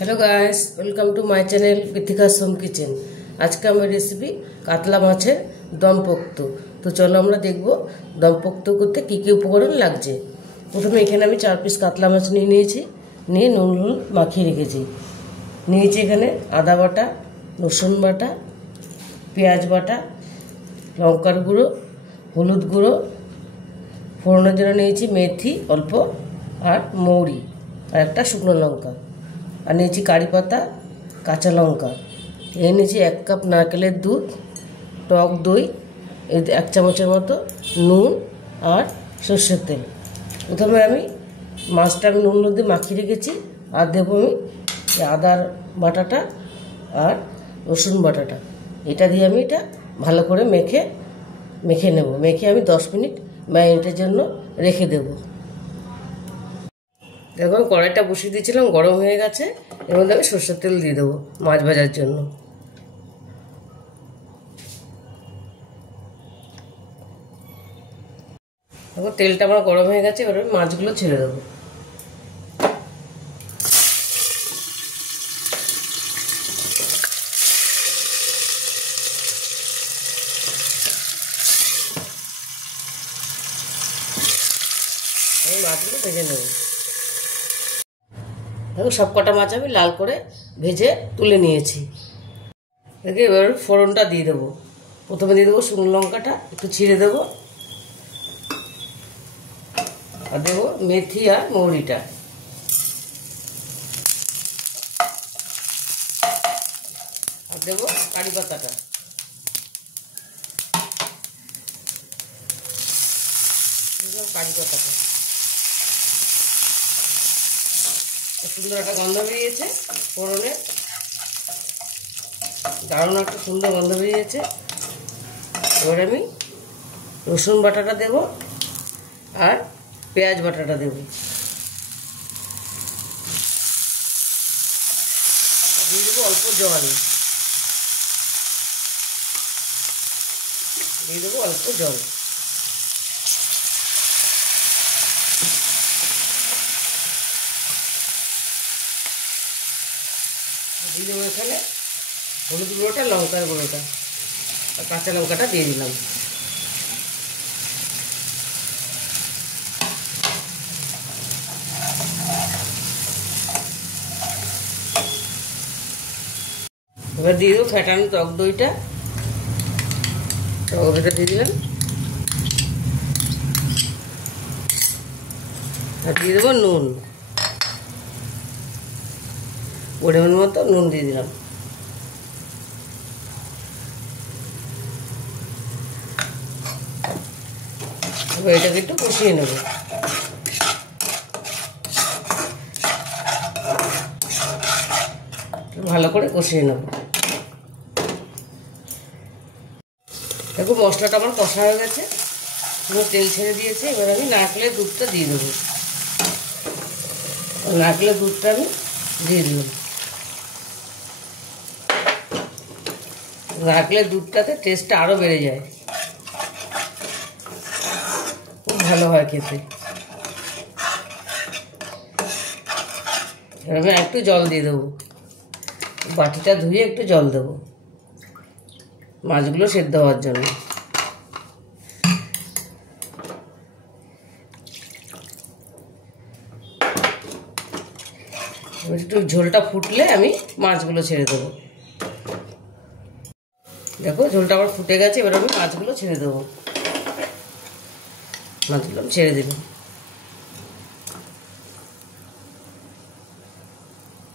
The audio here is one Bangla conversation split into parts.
Hello guys, welcome to my channel Kritika's home kitchen. आज का हमारी रेसिपी कातला माছের দম পোক্ত। তো চলো আমরা দেখব দম পোক্ত করতে কি কি উপকরণ লাগছে। প্রথমে এখানে আমি 4 পিস কাতলা মাছ নিয়েছি, নিয়ে নুন মাখিয়ে রেখেছি। নিয়েছি এখানে আদা বাটা, রসুন বাটা, পেঁয়াজ বাটা, লঙ্কার গুঁড়ো, হলুদ গুঁড়ো, ফোড়নের জন্য নিয়েছি মেথি অল্প আর মৌরি আর একটা শুকনো লঙ্কা, আর নিয়েছি কারি পাতা, কাঁচা লঙ্কা। এই নিয়েছি 1 কাপ নারকেলের দুধ, টক দই, 1 চামচের মতো নুন আর সর্ষের তেল। প্রথমে আমি মাছটা নুন দিয়ে মাখিয়ে রেখেছি, আর দেবো আমি আদার বাটাটা আর রসুন বাটাটা। এটা দিয়ে আমি এটা ভালো করে মেখে নেব। মেখে আমি 10 মিনিট ম্যারিনেটের জন্য রেখে দেবো। দেখো আমি কড়াইটা বসিয়ে দিয়েছিলাম, গরম হয়ে গেছে। এর মধ্যে আমি সরষের তেল দিয়ে দেবো মাছ ভাজার জন্য। দেখো তেলটা আমার গরম হয়ে গেছে, এবার আমি মাছগুলো ছেড়ে দেবো। আমি মাছগুলো ভেজে নেব। দেখো সব কটা মাছ আমি লাল করে ভেজে তুলে নিয়েছি। দেখে এবার ফোড়নটা দিয়ে দেবো। প্রথমে দিয়ে দেবো শুকনো লঙ্কাটা একটু ছিঁড়ে দেবো, আর দেবো মেথি আর মৌরিটা, আর দেবো কারি পাতাটা, কারি পাতাটা সুন্দর একটা গন্ধ বেরিয়েছে। ফোড়নে দারুণ একটা সুন্দর গন্ধ বেরিয়েছে। এবার আমি রসুন বাটাটা দেব আর পেঁয়াজ বাটাটা দেব। দিয়ে দেবো অল্প জল, দিয়ে দেবো অল্প জল। দিয়ে দেবো এখানে হলুদ গুঁড়োটা, লঙ্কার গুঁড়োটা আর কাঁচা লঙ্কাটা দিয়ে দিলাম। এবার দিয়ে দেবো ফ্যাটানো টক দইটা, টক দইটা দিয়ে দিলাম। আর দিয়ে দেবো নুন, পরিমাণ মতো নুন দিয়ে দিলাম। এবার এটাকে একটু কষিয়ে নেব। ভালো করে কষিয়ে নেব। দেখো মশলাটা আমার কষা হয়ে গেছে, পুরো তেল ছেড়ে দিয়েছে। এবার আমি নারকেলের দুধটা দিয়ে দেবো। নারকেলের দুধটা আমি দিয়ে দিলাম। নারকেলের দুধটাতে টেস্টটা আরও বেড়ে যায়, খুব ভালো হয় খেতে। এবার আমি একটু জল দিয়ে দেবো, বাটিটা ধুয়ে একটু জল দেবো মাছগুলো সেদ্ধ হওয়ার জন্য। একটু ঝোলটা ফুটলে আমি মাছগুলো ছেড়ে দেবো। দেখো ঝোলটা আবার ফুটে গেছে, এবার আমি মাছগুলো ছেড়ে দেবো। মাছগুলো আমি ছেড়ে দিলাম।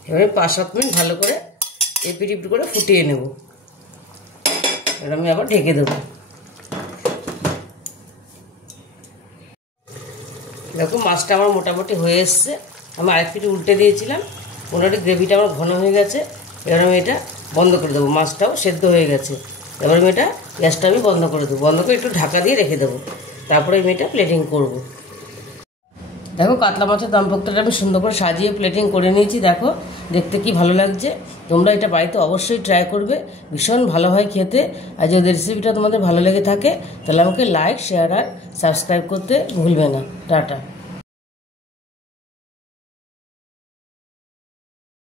এবারে 5-7 মিনিট ভালো করে এপিট এপিট করে ফুটিয়ে নেব। এবার আমি আবার ঢেকে দেবো। দেখো মাছটা আমার মোটামুটি হয়ে এসছে। আমি আরেক পিঠ উল্টে দিয়েছিলাম, মোটামুটি গ্রেভিটা আমার ঘন হয়ে গেছে। এবার আমি এটা বন্ধ করে দেবো। মাছটাও সেদ্ধ হয়ে গেছে। এবার আমি এটা গ্যাসটা আমি বন্ধ করে দেবো। বন্ধ করে একটু ঢাকা দিয়ে রেখে দেবো, তারপরে আমি এটা প্লেটিং করব। দেখো কাতলা মাছের দম পোক্তটা আমি সুন্দর করে সাজিয়ে প্লেটিং করে নিয়েছি। দেখো দেখতে কি ভালো লাগছে। তোমরা এটা বাড়িতে অবশ্যই ট্রাই করবে, ভীষণ ভালো হয় খেতে। আর যদি রেসিপিটা তোমাদের ভালো লেগে থাকে তাহলে আমাকে লাইক, শেয়ার আর সাবস্ক্রাইব করতে ভুলবে না। টাটা।